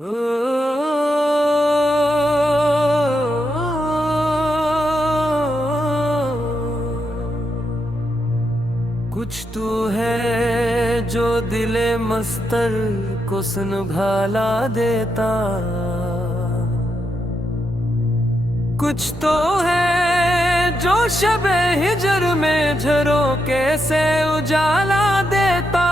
कुछ तो है जो दिले मस्तर को सुनभाला देता, कुछ तो है जो शबे हिजर में झरोके से उजाला देता।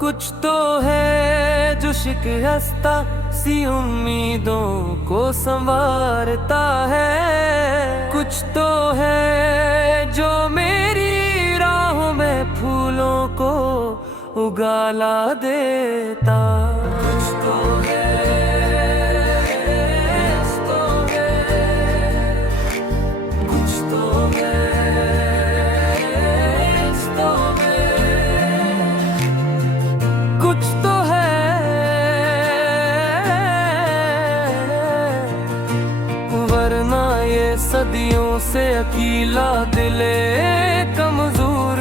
कुछ तो है जो शिकस्ता सी उम्मीदों को संवारता है। कुछ तो है जो मेरी राहों में फूलों को उगाला देता। कुछ तो है, कुछ तो है, कुछ तो है, वरना ये सदियों से अकेला दिले कमजोर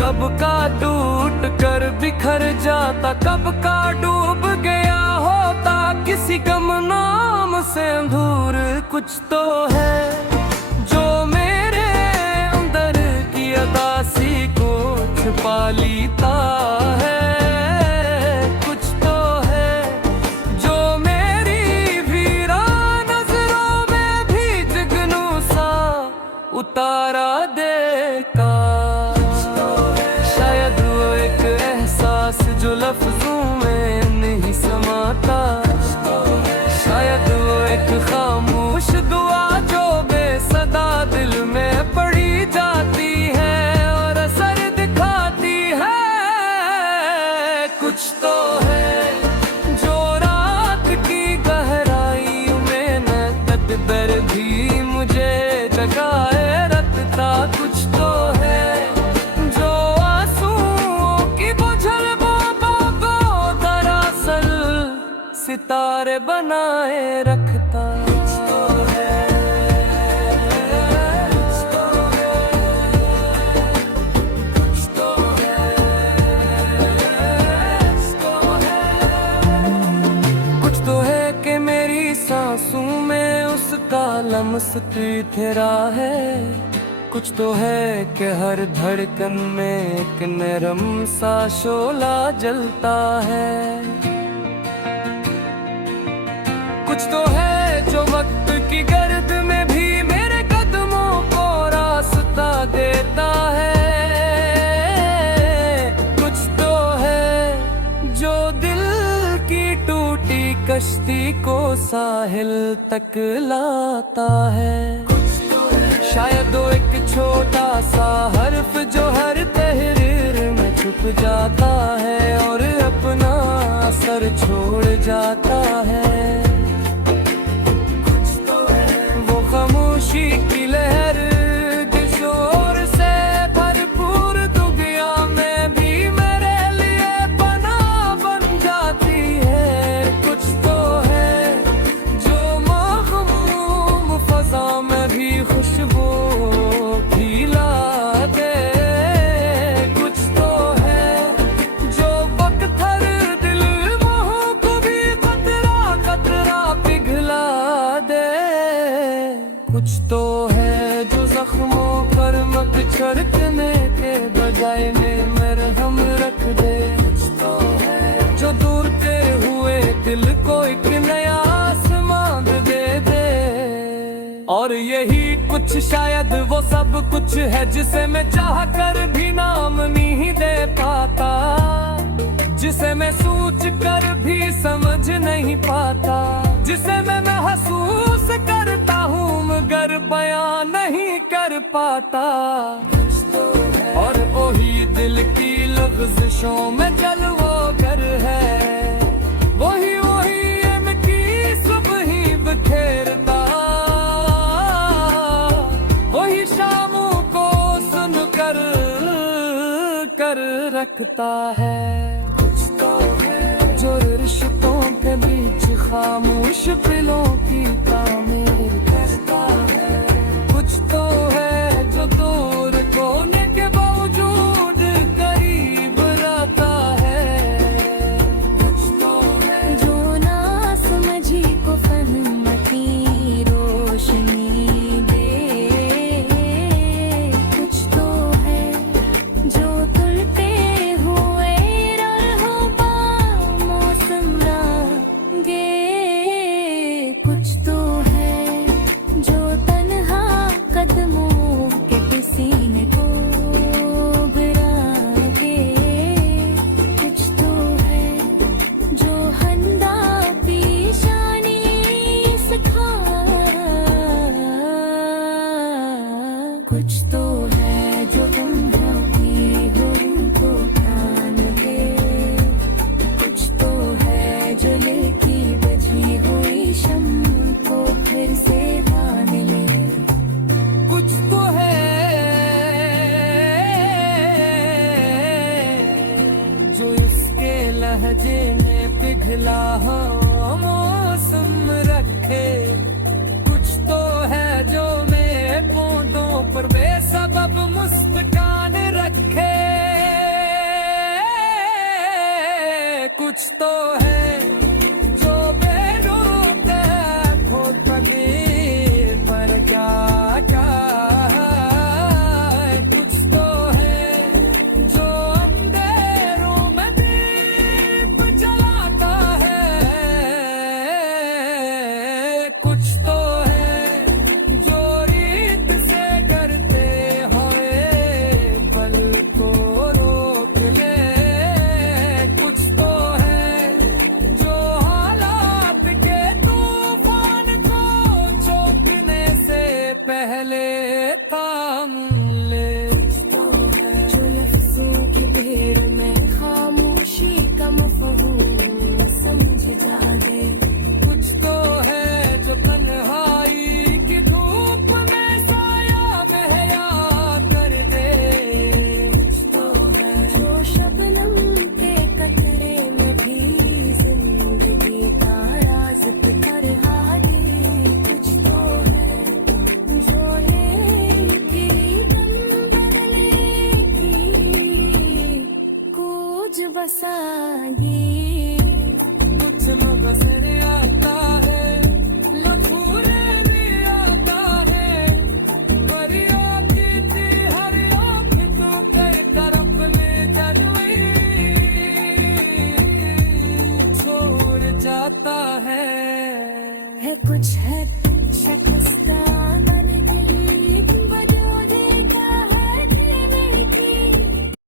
कब का टूट कर बिखर जाता, कब का डूब गया होता किसी गम नाम से दूर। कुछ तो है जो मेरे अंदर की अदासी को छुपा लेता है। कुछ तो है जो मेरी वीरान नजरों में भी जुगनू सा उतारा देगा। जो लफ्जों में नहीं समाता, शायद वो एक खामोश दुआ जो बेसदा दिल में पड़ी जाती है और असर दिखाती है। कुछ तो है जो रात की गहराई में नकद दर्द भी मुझे जगाए रखता। कुछ तो है सितारे बनाए रखता। कुछ तो है, कुछ तो है, कुछ तो है, कुछ तो है कि मेरी सांसों में उसका लम्स तेरा है। कुछ तो है कि हर धड़कन में एक नरम सा शोला जलता है। कुछ तो है जो वक्त की गर्द में भी मेरे कदमों को रास्ता देता है। कुछ तो है जो दिल की टूटी कश्ती को साहिल तक लाता है। कुछ तो है शायद वो एक छोटा सा हर्फ जो हर तहरीर में छुप जाता है और अपना असर छोड़ जाता है। खामोशी की लहर जिस शोर से भरपूर दुनिया में भी मेरे लिए पनाह बन जाती है। कुछ तो है जो मखमूम फजा में भी खुशबू खिला दे। कुछ तो है जो पत्थर दिल मोह को भी कतरा कतरा पिघला दे। कुछ तो है जो जख्मों पर मत छिड़कने के बजाय मरहम रख दे। कुछ तो है जो दूरते हुए दिल को एक नया आसमान दे दे। और यही कुछ शायद वो सब कुछ है जिसे मैं चाह कर भी नाम नहीं दे पाता, जिसे मैं सोच कर भी समझ नहीं पाता, जिसे मैं महसूस करता हूँ मगर बयां नहीं कर पाता। और वही दिल की लफ्ज़ों में चल वो घर है, वही इनकी सुबह ही बिखेरता, वही शामों को सुन कर रखता है। जो रिश्तों के बीच खामोश दिलों की तामीर करता है। कुछ तो है जो दूर होने के बावजूद लहजे में पिघला हो मौसम रखे। कुछ तो है जो मेरे बूंदों पर बेसबब मुस्कान रखे। कुछ तो है जो बेरुख है खुद तकदीर पर क्या क्या है। कुछ तो है जो अंधेरों में दीप जलाता है। कुछ तो है जो रीत से करते हुए पल को रोक ले। कुछ तो है जो हालात के तूफान को चौंकने से पहले थाम ले। जो लफ्जों की भीड़ में खामोशी का मफ़हूम समझ जा दे। कुछ तो है जो तन्हाई की धूप में साया बहया कर दे। कुछ तो है जो शबनम के कतरे में भी जिंदगी का राज बिखरा दे। कुछ तो है जो है कि बदलने की कुछ बसाएगी। कुछ मगसर आता है लफूरे भी आता है। परियों की थी हर आँख तो कई तरफ में जलवई छोड़ जाता है। कुछ है